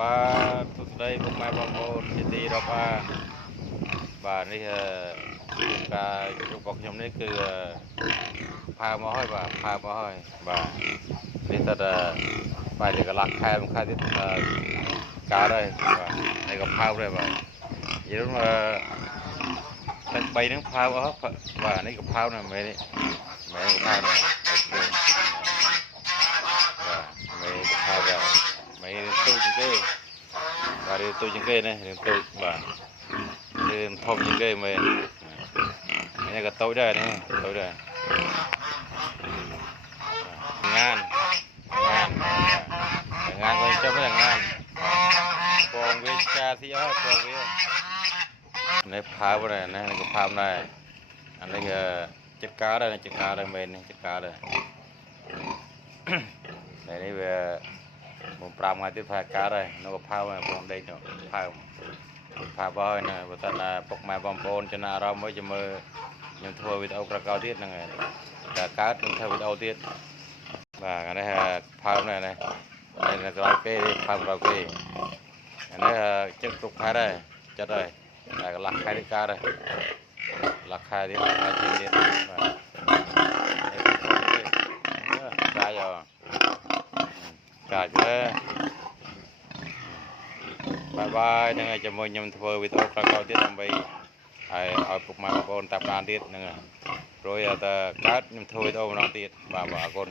បាទទុស្ដីពុកម៉ែបងប្អូនជាទីរាប់អានបាទនេះការជួបរបស់ខ្ញុំនេះគឺផើមកហើយបាទផើមកហើយបាទនេះតែបាទកន្លះខែមួយខែទៀតកើតហើយបាទនេះក៏ផើដែរបាទនិយាយទៅទឹក3ហ្នឹងផើអស់បាទនេះក៏ផើណាស់មែននេះមែនក៏ផើដែរអូខេបាទមែនក៏ផើដែរមែនទូចគេបាទរៀនទូចជាងគេណារៀនទូចបាទរៀនធំជាងគេមែននេះក៏តូចដែរនេះតូចដែរងានក៏ចាំដែរងានពងវាចាស៊ីអស់ពងវានេះផើដែរណានេះក៏ផើដែរអានេះចិត្តការដែរចិត្តការដែរមែននេះចិត្តការដែរនេះវាមក5ថ្ងៃទៀតផើកើតហើយនៅក៏ផើហើយបងដេកនោះផើហើយណាបើតើពុកម៉ែបងប្អូនចំណាអារម្មណ៍មួយចាំមើលខ្ញុំធ្វើវីដេអូក្រោយទៀតហ្នឹងហើយតែកើតខ្ញុំធ្វើវីដេអូទៀតបាទអានេះផើនេះនេះក្រោយគេផើក្រោយគេអានេះចិត្តគ្រប់ខែដែរចិត្តហើយតែកន្លះខែនេះកើតហើយកន្លះខែទៀតខែជាងទៀតបាទកាយបាយហ្នឹងហើយជាមួយខ្ញុំធ្វើវីដេអូក្រោយទៀតដើម្បីឲ្យពុកម៉ែបងប្អូនតាមដានទៀតហ្នឹងហើយព្រោះតែកើតខ្ញុំធ្វើវីដេអូម្ដងទៀតបាទអរគុណ